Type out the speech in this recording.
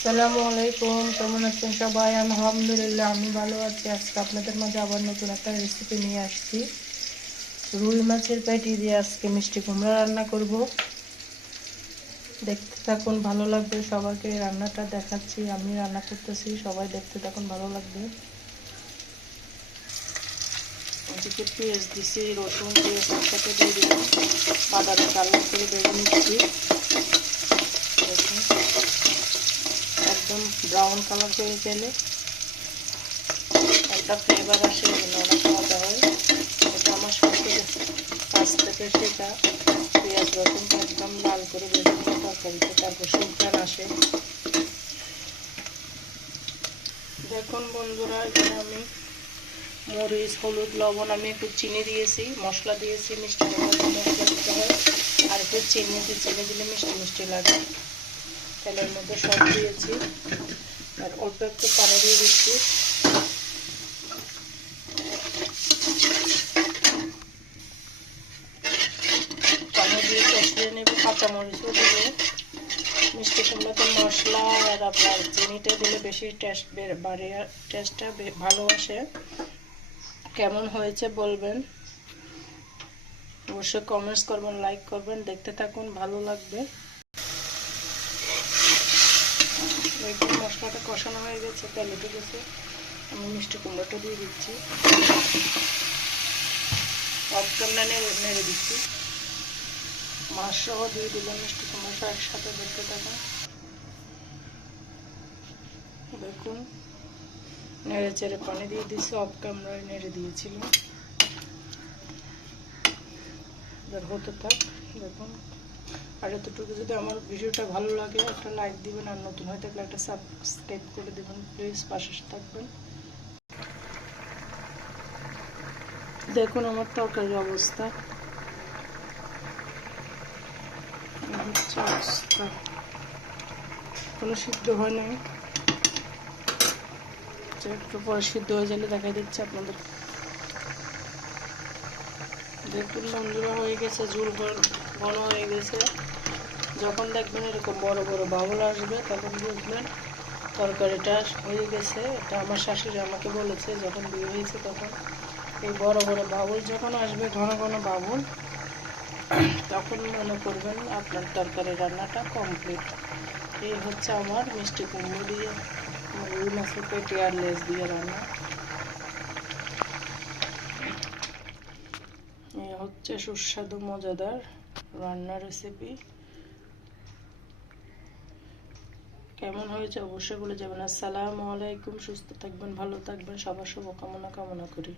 আসসালামু আলাইকুম, কেমন আছেন সবাই? আলহামদুলিল্লাহ আমি ভালো আছি। আজকে আপনাদের মাঝে আবার নতুন একটা রেসিপি নিয়ে আসছি। রুই মাছের পেটি দিয়ে আজকে মিষ্টি কুমড়া রান্না করব। দেখতে থাকুন, ভালো লাগবে। সবাইকে রান্নাটা দেখাচ্ছি, আমি রান্না করতেছি, সবাই দেখতে থাকুন, ভালো লাগবে। এদিকে পেঁয়াজ দিছি, রসুন পেঁয়াজ একসাথে দিয়ে দিলাম, বাদামি কালার করে ভেজে নিচ্ছি। দেখুন একদম ব্রাউন কালার হয়ে গেলে একটা ফ্লেভার আসে, অনেক মজা হয়। এটা আমার শাশুড়ি কাছ থেকে সেটা পেঁয়াজ রসুনটা একদম লাল করে ভেজে নিয়ে তরকারিতে, তারপর সুঘ্রাণ আসে। দেখুন বন্ধুরা, এখানে আমি মরিচ হলুদ লবণ আমি একটু চিনি দিয়েছি, মশলা দিয়েছি, মিষ্টি মশলা দিতে হয়, আর একটু চিনি দিলে মিষ্টি মিষ্টি লাগে। তেলের মধ্যে সব দিয়েছি, আর অল্প একটু পানি দিয়ে দিচ্ছি। পানি দিয়ে কষিয়ে নেব, কাঁচামরিচও দেবো। মিষ্টি কুমড়াতে মশলা আর আপনার চিনিটা দিলে বেশি টেস্ট বাড়ে, টেস্টটা ভালো আসে। কেমন হয়েছে বলবেন, অবশ্যই কমেন্টস করবেন, লাইক করবেন। দেখতে থাকুন, ভালো লাগবে। একদম মশলাটা কষানো হয়ে গেছে, তেল উঠে গেছে, আমি মিষ্টি কুমড়াটা দিয়ে দিচ্ছি, অপশনটা নেড়ে দিচ্ছি। মাছ সহ দিয়ে দিলাম মিষ্টি কুমড়া একসাথে। দেখতে থাকুন, দেখুন নেড়ে চেড়ে পানি দিয়ে দিচ্ছি, অফ ক্যামেরায় নেড়ে দিয়েছিলাম। এবার হতে থাক। দেখুন, আর এতটুকু যদি আমার ভিডিওটা ভালো লাগে একটা লাইক দিবেন, আর নতুন হয়ে থাকলে একটা সাবস্ক্রাইব করে দেবেন প্লিজ, পাশে থাকবেন। দেখুন আমার তরকারির অবস্থা, হচ্ছে অবস্থা, কোনো সিদ্ধ হয় নাই। একটু পরে সিদ্ধ হয়ে গেলে দেখাই দিচ্ছে আপনাদের। দেখুন বন্ধুরা, হয়ে গেছে, ঝুল ঘন হয়ে গেছে। যখন দেখবেন এরকম বড় বড় বাউল আসবে তখন বুঝবেন তরকারিটা হয়ে গেছে। এটা আমার শাশুড়ি আমাকে বলেছে যখন বিয়ে হয়েছে তখন। এই বড় বড় বাউল যখন আসবে, ঘন ঘন বাউল, তখন মনে করবেন আপনার তরকারি রান্নাটা কমপ্লিট। এই হচ্ছে আমার মিষ্টি কুমড়ো দিয়ে রুই মাছের পেটি আর লেজ দিয়ে রান্না। এই হচ্ছে সুস্বাদু মজাদার রান্না রেসিপি। কেমন হয়েছে অবশ্যই বলে যাবেন। আসসালামু আলাইকুম, সুস্থ থাকবেন, ভালো থাকবেন, সবার শুভকামনা কামনা করি।